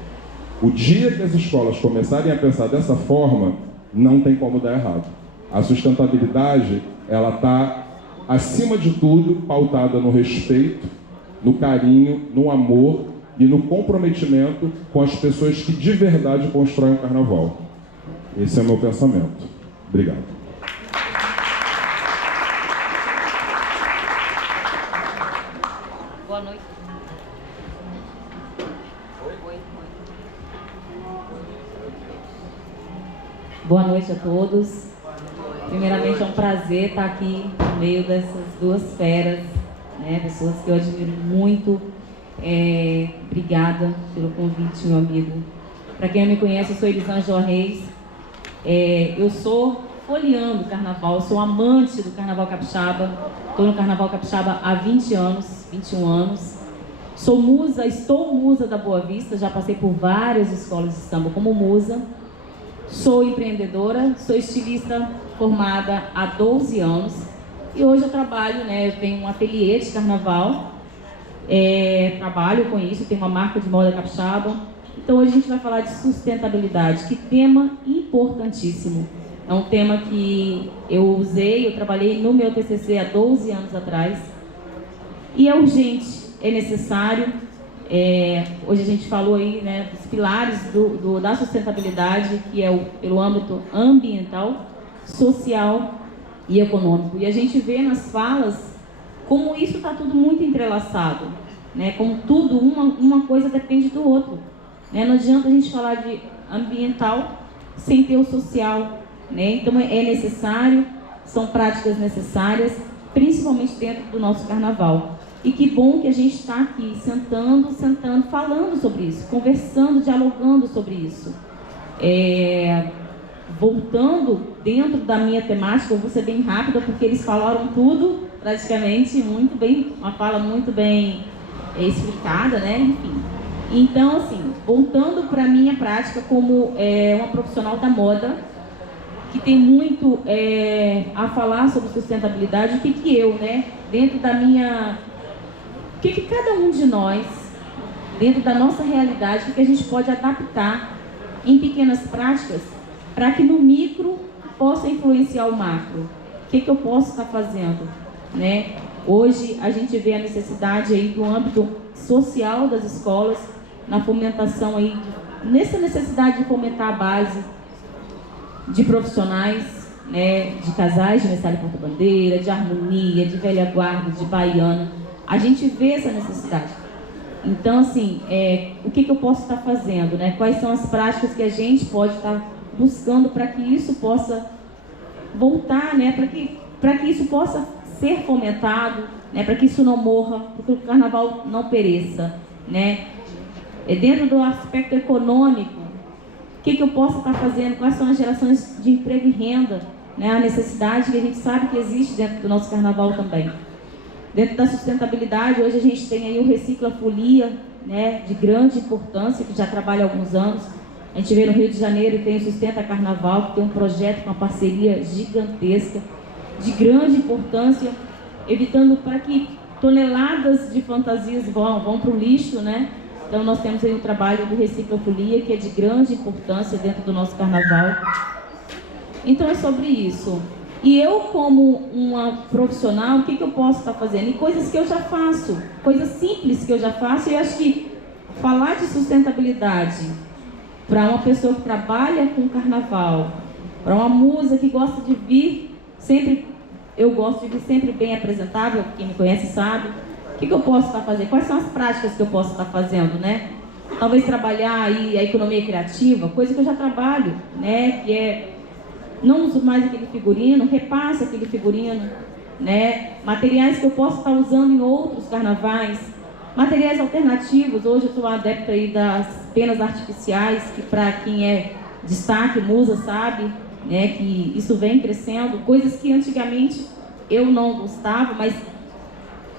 O dia que as escolas começarem a pensar dessa forma, não tem como dar errado. A sustentabilidade, ela está, acima de tudo, pautada no respeito, no carinho, no amor e no comprometimento com as pessoas que de verdade constroem o carnaval. Esse é o meu pensamento. Obrigado. Boa noite. Boa noite a todos. Primeiramente é um prazer estar aqui no meio dessas duas feras, né? Pessoas que eu admiro muito. Obrigada pelo convite, meu amigo. Para quem não me conhece, eu sou Elisângela Reis. Eu sou folheando o carnaval, sou amante do carnaval capixaba. Estou no carnaval capixaba há 20 anos, 21 anos. Sou musa, estou musa da Boa Vista, já passei por várias escolas de samba como musa. Sou empreendedora, sou estilista formada há 12 anos. E hoje eu trabalho, eu tenho um ateliê de carnaval. Trabalho com isso, tenho uma marca de moda capixaba. Então hoje a gente vai falar de sustentabilidade, que tema importantíssimo. É um tema que eu trabalhei no meu TCC há 12 anos atrás. E é urgente, é necessário. Hoje a gente falou aí, né, dos pilares da sustentabilidade, que é pelo âmbito ambiental, social e econômico. E a gente vê nas falas como isso está tudo muito entrelaçado, né? Como tudo, uma coisa depende do outro, né? Não adianta a gente falar de ambiental sem ter o social, né? Então é necessário, são práticas necessárias, principalmente dentro do nosso carnaval. E que bom que a gente está aqui sentando, falando sobre isso, conversando, dialogando sobre isso. Voltando dentro da minha temática, eu vou ser bem rápida, porque eles falaram tudo, praticamente, muito bem, uma fala muito bem explicada, né? Enfim. Então, assim, voltando para a minha prática como uma profissional da moda, que tem muito a falar sobre sustentabilidade, o que eu, né, dentro da minha... O que cada um de nós, dentro da nossa realidade, o que a gente pode adaptar em pequenas práticas para que no micro possa influenciar o macro? O que eu posso estar fazendo, né? Hoje a gente vê a necessidade aí do âmbito social das escolas, na fomentação aí, nessa necessidade de fomentar a base de profissionais, né, de casais de mestre porta-bandeira, de harmonia, de velha guarda, de baiana. A gente vê essa necessidade. Então, assim, o que eu posso estar fazendo, né? Quais são as práticas que a gente pode estar buscando para que isso possa voltar, né? Para que isso possa ser fomentado, né? Para que isso não morra, para que o carnaval não pereça, né? Dentro do aspecto econômico, o que eu posso estar fazendo? Quais são as gerações de emprego e renda, né? A necessidade que a gente sabe que existe dentro do nosso carnaval também. Dentro da sustentabilidade, hoje a gente tem aí o Recicla Folia, né, de grande importância, que já trabalha há alguns anos. A gente vê no Rio de Janeiro e tem o Sustenta Carnaval, que tem um projeto com uma parceria gigantesca, de grande importância, evitando para que toneladas de fantasias vão para o lixo, né? Então nós temos aí o trabalho do Recicla Folia, que é de grande importância dentro do nosso carnaval. Então é sobre isso. E eu, como uma profissional, o que eu posso estar fazendo? E coisas que eu já faço, coisas simples que eu já faço. E eu acho que falar de sustentabilidade para uma pessoa que trabalha com carnaval, para uma musa que gosta de vir sempre, eu gosto de vir sempre bem apresentável, quem me conhece sabe. O que eu posso estar fazendo? Quais são as práticas que eu posso estar fazendo, né? Talvez trabalhar aí a economia criativa, coisa que eu já trabalho, né? Que é... não uso mais aquele figurino, repasso aquele figurino, né? Materiais que eu posso estar usando em outros carnavais, materiais alternativos. Hoje eu sou adepta aí das penas artificiais, que para quem é destaque, musa, sabe, né? Que isso vem crescendo, coisas que antigamente eu não gostava, mas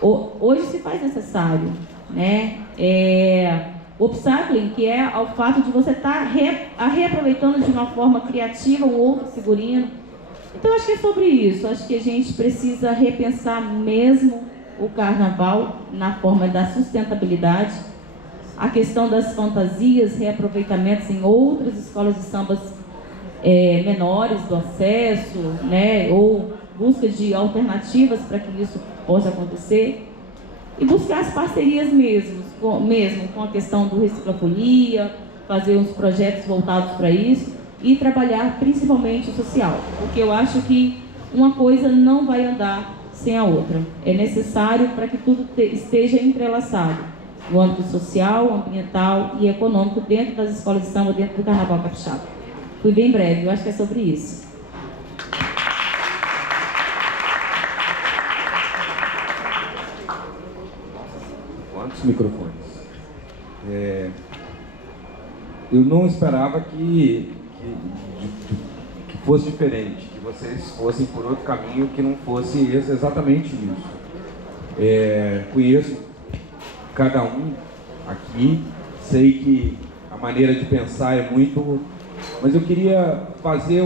hoje se faz necessário, né? Upcycling, que é o fato de você estar reaproveitando de uma forma criativa um outro figurino. Então acho que é sobre isso, acho que a gente precisa repensar mesmo o carnaval na forma da sustentabilidade, a questão das fantasias, reaproveitamentos em outras escolas de sambas menores do acesso, né, ou busca de alternativas para que isso possa acontecer. E buscar as parcerias mesmo com a questão do Recicla Folia, fazer uns projetos voltados para isso e trabalhar principalmente o social, porque eu acho que uma coisa não vai andar sem a outra. É necessário para que tudo esteja entrelaçado no âmbito social, ambiental e econômico dentro das escolas de samba, dentro do Carnaval Capixaba. Fui bem breve, eu acho que é sobre isso. Microfones. Eu não esperava que fosse diferente, que vocês fossem por outro caminho que não fosse exatamente isso. Conheço cada um aqui, sei que a maneira de pensar é muito... Mas eu queria fazer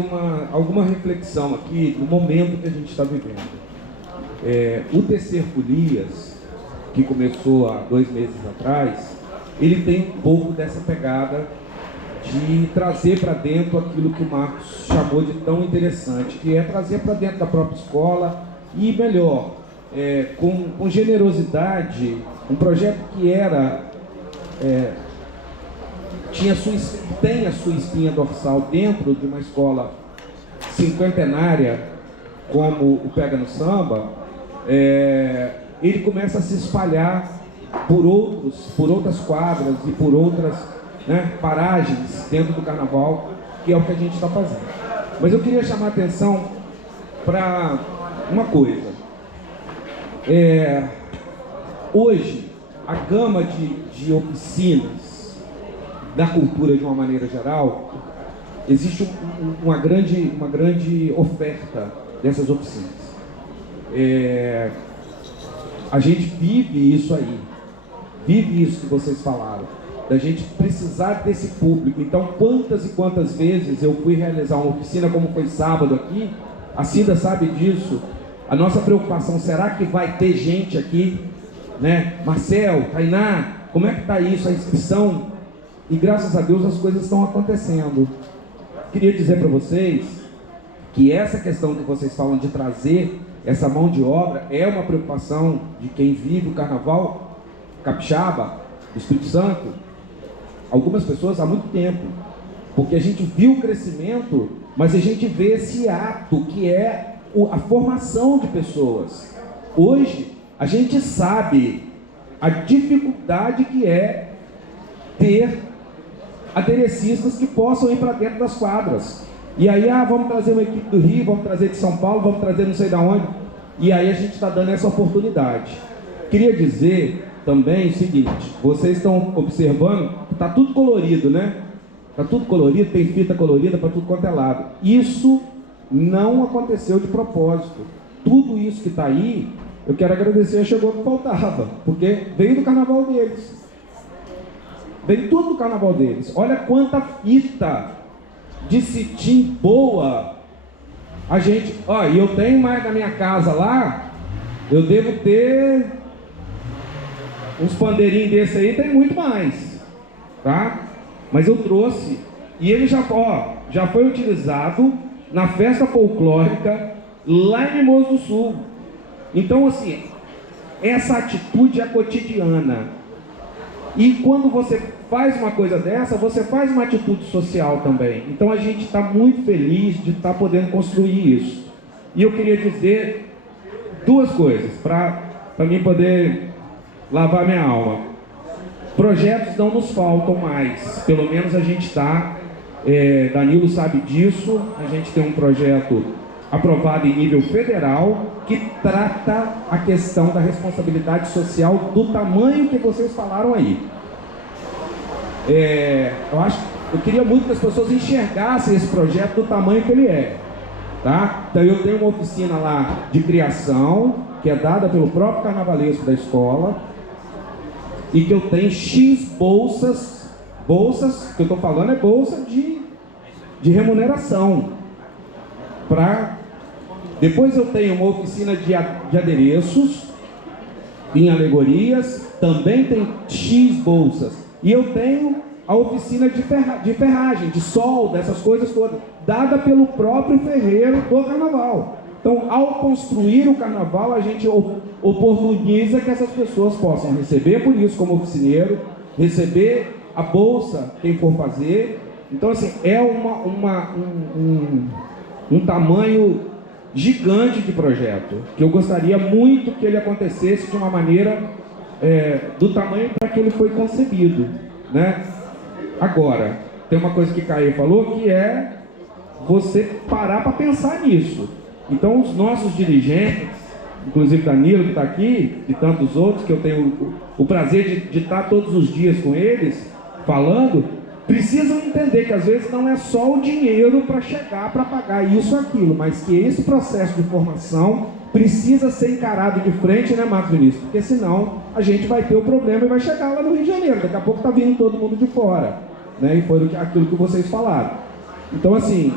alguma reflexão aqui no momento que a gente está vivendo. O Tecer Folias, que começou há 2 meses atrás, ele tem um pouco dessa pegada de trazer para dentro aquilo que o Marcos chamou de tão interessante, que é trazer para dentro da própria escola e, melhor, com generosidade, um projeto que tem a sua espinha dorsal dentro de uma escola cinquentenária como o Pega no Samba, ele começa a se espalhar por outras quadras e por outras, né, paragens dentro do carnaval, que é o que a gente está fazendo. Mas eu queria chamar a atenção para uma coisa. Hoje, a gama de oficinas da cultura de uma maneira geral, existe uma grande oferta dessas oficinas. A gente vive isso aí, vive isso que vocês falaram, da gente precisar desse público. Então, quantas e quantas vezes eu fui realizar uma oficina, como foi sábado aqui, a Cida sabe disso, a nossa preocupação, será que vai ter gente aqui, né? Marcel, Tainá, como é que está isso, a inscrição? E graças a Deus as coisas estão acontecendo. Queria dizer para vocês que essa questão que vocês falam de trazer essa mão de obra é uma preocupação de quem vive o carnaval capixaba, do Espírito Santo, algumas pessoas há muito tempo, porque a gente viu o crescimento, mas a gente vê esse ato que é a formação de pessoas. Hoje a gente sabe a dificuldade que é ter aderecistas que possam ir para dentro das quadras. E aí, vamos trazer uma equipe do Rio, vamos trazer de São Paulo, vamos trazer não sei de onde. E aí a gente está dando essa oportunidade. Queria dizer também o seguinte, vocês estão observando, está tudo colorido, né? Está tudo colorido, tem fita colorida para tudo quanto é lado. Isso não aconteceu de propósito. Tudo isso que está aí, eu quero agradecer, chegou o que faltava, porque veio do carnaval deles. Veio tudo do carnaval deles. Olha quanta fita de cetim boa a gente... E eu tenho mais na minha casa lá, eu devo ter uns pandeirinhos desse aí, tem muito mais, tá? Mas eu trouxe, e ele já foi utilizado na festa folclórica lá em Mimoso do Sul. Então, assim, essa atitude é cotidiana. E quando você faz uma coisa dessa, você faz uma atitude social também. Então a gente está muito feliz de estar podendo construir isso. E eu queria dizer duas coisas, para mim poder lavar minha alma. Projetos não nos faltam mais, pelo menos a gente está, Danilo sabe disso, a gente tem um projeto aprovado em nível federal, que trata a questão da responsabilidade social do tamanho que vocês falaram aí. Eu queria muito que as pessoas enxergassem esse projeto do tamanho que ele é, tá? Então eu tenho uma oficina lá de criação, que é dada pelo próprio carnavalesco da escola, e que eu tenho X bolsas, que eu estou falando é bolsa de remuneração, depois eu tenho uma oficina de adereços, em alegorias, também tem X bolsas. E eu tenho a oficina de ferragem, de sol, dessas coisas todas, dada pelo próprio ferreiro do carnaval. Então, ao construir o carnaval, a gente oportuniza que essas pessoas possam receber por isso como oficineiro, receber a bolsa, quem for fazer. Então, assim, é um tamanho gigante de projeto, que eu gostaria muito que ele acontecesse de uma maneira do tamanho para que ele foi concebido, né? Agora, tem uma coisa que Caio falou, que é você parar para pensar nisso. Então, os nossos dirigentes, inclusive Danilo que está aqui, e tantos outros, que eu tenho o prazer de estar todos os dias com eles, falando, precisam entender que às vezes não é só o dinheiro para chegar, para pagar isso ou aquilo, mas que esse processo de formação precisa ser encarado de frente, né, Marcos Vinícius? Porque senão a gente vai ter o problema e vai chegar lá no Rio de Janeiro, daqui a pouco está vindo todo mundo de fora, né? E foi aquilo que vocês falaram. Então, assim,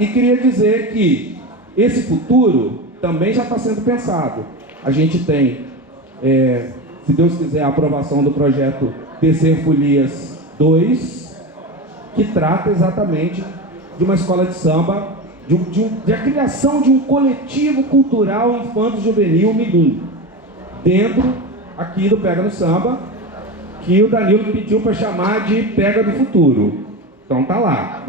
e queria dizer que esse futuro também já está sendo pensado. A gente tem, se Deus quiser, a aprovação do projeto Tecer Folias 2, que trata exatamente de uma escola de samba, de a criação de um coletivo cultural infanto-juvenil mirim, dentro aqui do Pega no Samba, que o Danilo pediu para chamar de Pega do Futuro. Então tá lá.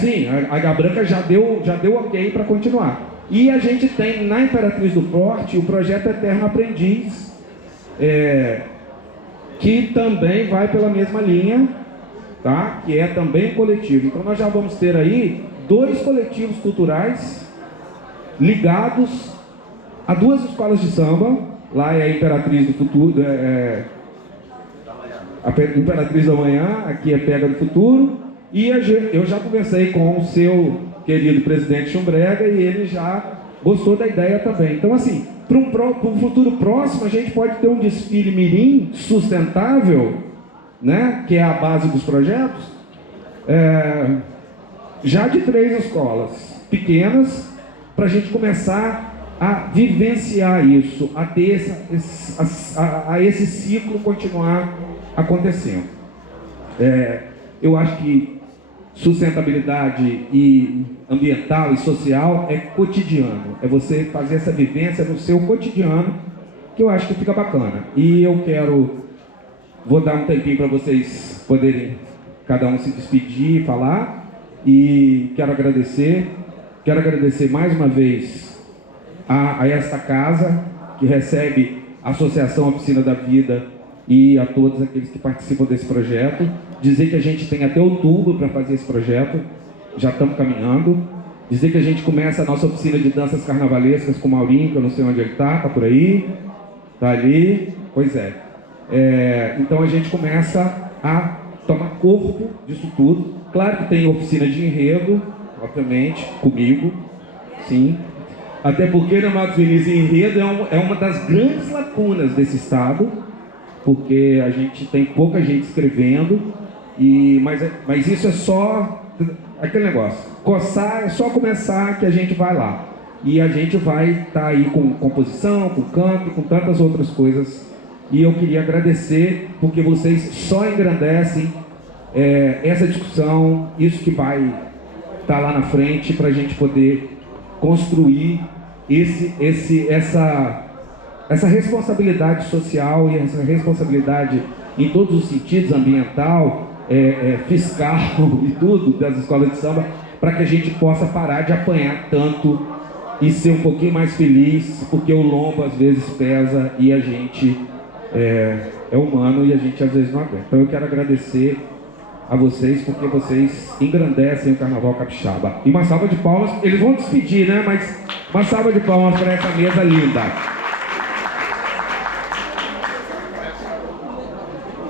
Sim, a Águia Branca já deu ok para continuar. E a gente tem na Imperatriz do Forte o projeto Eterno Aprendiz, que também vai pela mesma linha, tá? Que é também coletivo. Então nós já vamos ter aí 2 coletivos culturais ligados a 2 escolas de samba. Lá é a Imperatriz do Futuro, a Imperatriz da Manhã, aqui é Pega do Futuro. E eu já conversei com o seu querido presidente Chumbrega e ele já gostou da ideia também. Então, assim, para um futuro próximo, a gente pode ter um desfile mirim sustentável, né, que é a base dos projetos, já de 3 escolas pequenas, para a gente começar a vivenciar isso, a ter esse ciclo continuar acontecendo. Eu acho que sustentabilidade e ambiental e social é cotidiano, é você fazer essa vivência no seu cotidiano, que eu acho que fica bacana. E eu vou dar um tempinho para vocês poderem cada um se despedir e falar, e quero agradecer mais uma vez a esta casa que recebe a Associação Oficina da Vida e a todos aqueles que participam desse projeto. Dizer que a gente tem até outubro para fazer esse projeto, já estamos caminhando. Dizer que a gente começa a nossa oficina de danças carnavalescas com o Maurinho, que eu não sei onde ele está por aí, está ali, pois é. Então a gente começa a tomar corpo disso tudo. Claro que tem oficina de enredo, obviamente, comigo, sim. Até porque, né, Marcos Vinícius, enredo é uma das grandes lacunas desse estado, porque a gente tem pouca gente escrevendo, mas isso é só aquele negócio. Coçar é só começar que a gente vai lá. E a gente vai estar aí com composição, com canto, com tantas outras coisas. E eu queria agradecer, porque vocês só engrandecem essa discussão, isso que vai estar lá na frente, para a gente poder construir essa responsabilidade social e essa responsabilidade em todos os sentidos, ambiental, fiscal e tudo, das escolas de samba, para que a gente possa parar de apanhar tanto e ser um pouquinho mais feliz, porque o lombo às vezes pesa e a gente é humano e a gente às vezes não aguenta. Então eu quero agradecer a vocês, porque vocês engrandecem o Carnaval Capixaba. E uma salva de palmas, eles vão despedir, né? Mas uma salva de palmas para essa mesa linda.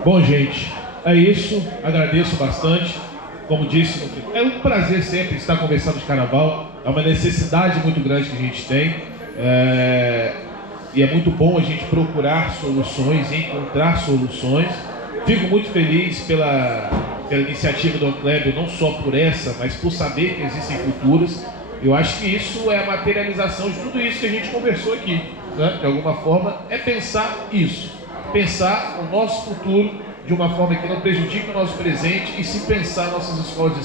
Bom, gente, é isso. Agradeço bastante. Como disse, é um prazer sempre estar conversando de carnaval. É uma necessidade muito grande que a gente tem. E é muito bom a gente procurar soluções, encontrar soluções. Fico muito feliz pela iniciativa do Clébio, não só por essa, mas por saber que existem futuras. Eu acho que isso é a materialização de tudo isso que a gente conversou aqui, né? De alguma forma, é pensar isso. Pensar o nosso futuro de uma forma que não prejudique o nosso presente e se pensar nossas escolas de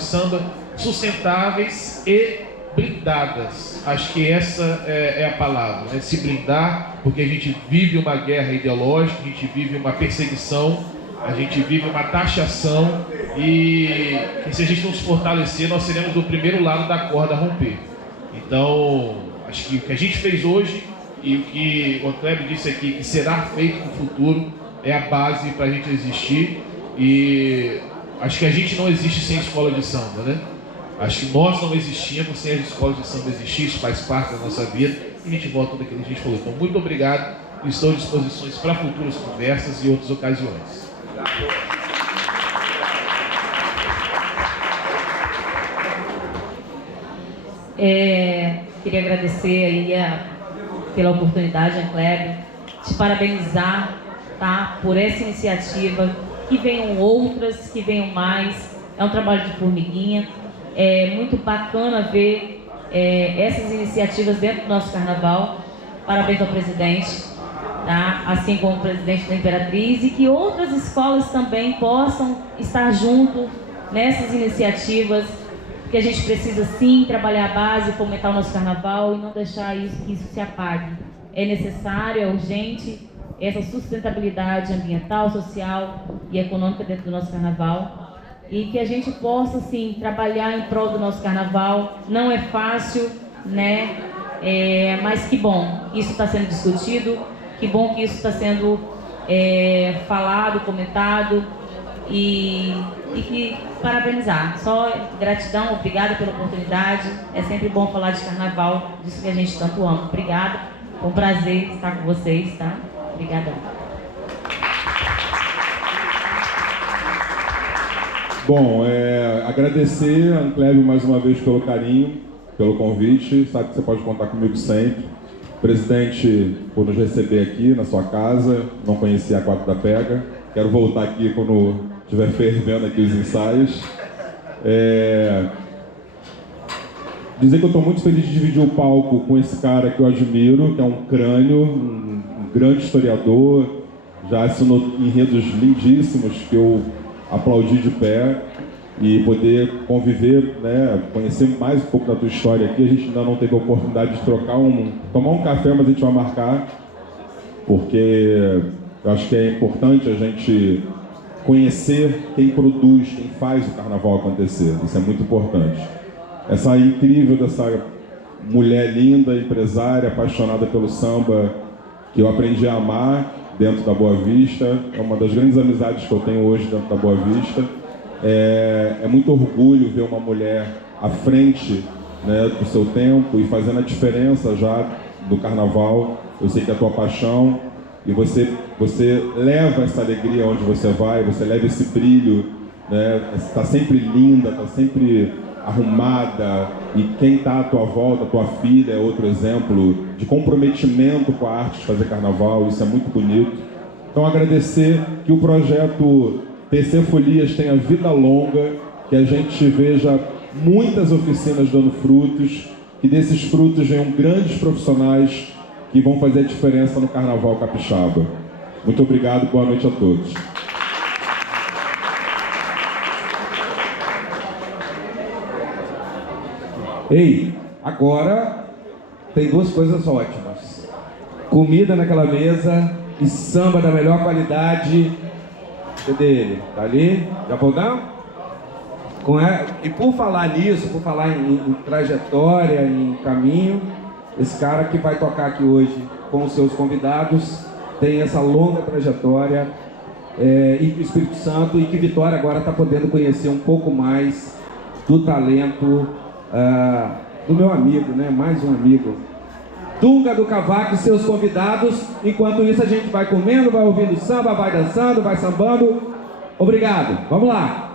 samba sustentáveis e blindadas. Acho que essa é a palavra, né? Se blindar, porque a gente vive uma guerra ideológica, a gente vive uma perseguição, a gente vive uma taxação e se a gente não se fortalecer, nós seremos do primeiro lado da corda a romper. Então, acho que o que a gente fez hoje e o que o Clébio disse aqui, que será feito no futuro, é a base para a gente existir. E acho que a gente não existe sem escola de samba, né? Acho que nós não existíamos sem as escolas de samba existir, isso faz parte da nossa vida e a gente volta tudo aquilo que a gente falou. Então, muito obrigado e estou à disposição para futuras conversas e outras ocasiões. Queria agradecer aí pela oportunidade, Clébio, te parabenizar, tá, por essa iniciativa, que venham outras, que venham mais. É um trabalho de formiguinha. É muito bacana ver essas iniciativas dentro do nosso carnaval. Parabéns ao presidente. tá? Assim como o presidente da Imperatriz, e que outras escolas também possam estar junto nessas iniciativas, porque a gente precisa sim trabalhar a base, fomentar o nosso carnaval e não deixar que isso se apague. É necessário, é urgente essa sustentabilidade ambiental, social e econômica dentro do nosso carnaval, e que a gente possa sim trabalhar em prol do nosso carnaval. Não é fácil, né? Mas que bom que isso está sendo discutido, que bom que isso está sendo falado, comentado, e que parabenizar. Só gratidão, obrigada pela oportunidade. É sempre bom falar de carnaval, disso que a gente tanto ama. Obrigada, foi um prazer estar com vocês, tá? Obrigada. Bom, agradecer a Anclébio mais uma vez pelo carinho, pelo convite. Sabe que você pode contar comigo sempre. Presidente, por nos receber aqui na sua casa. Não conhecia a Quatro da Pega. Quero voltar aqui quando estiver fervendo aqui os ensaios. Dizer que eu estou muito feliz de dividir o palco com esse cara que eu admiro, que é um crânio, um grande historiador, já assinou enredos lindíssimos que eu aplaudi de pé, e poder conviver, né, conhecer mais um pouco da tua história aqui. A gente ainda não teve a oportunidade de tomar um café, mas a gente vai marcar, porque eu acho que é importante a gente conhecer quem produz, quem faz o carnaval acontecer. Isso é muito importante. Essa incrível dessa mulher linda, empresária, apaixonada pelo samba, que eu aprendi a amar dentro da Boa Vista. É uma das grandes amizades que eu tenho hoje dentro da Boa Vista. É muito orgulho ver uma mulher à frente, né, do seu tempo e fazendo a diferença já do carnaval. Eu sei que é a tua paixão, e você leva essa alegria onde você vai, você leva esse brilho, né? Está sempre linda, está sempre arrumada, e quem está à tua volta, a tua filha, é outro exemplo de comprometimento com a arte de fazer carnaval. Isso é muito bonito. Então, agradecer que o projeto TC Folias tenha vida longa, que a gente veja muitas oficinas dando frutos, que desses frutos venham grandes profissionais que vão fazer a diferença no Carnaval Capixaba. Muito obrigado, boa noite a todos. Ei, agora tem duas coisas ótimas: comida naquela mesa e samba da melhor qualidade. Cadê ele? Tá ali? Já voltamos? E por falar nisso, por falar em trajetória, em caminho, esse cara que vai tocar aqui hoje com os seus convidados tem essa longa trajetória e o Espírito Santo, e que Vitória agora está podendo conhecer um pouco mais do talento do meu amigo, né? Mais um amigo, Dunga do Cavaco, e seus convidados. Enquanto isso, a gente vai comendo, vai ouvindo samba, vai dançando, vai sambando. Obrigado, vamos lá.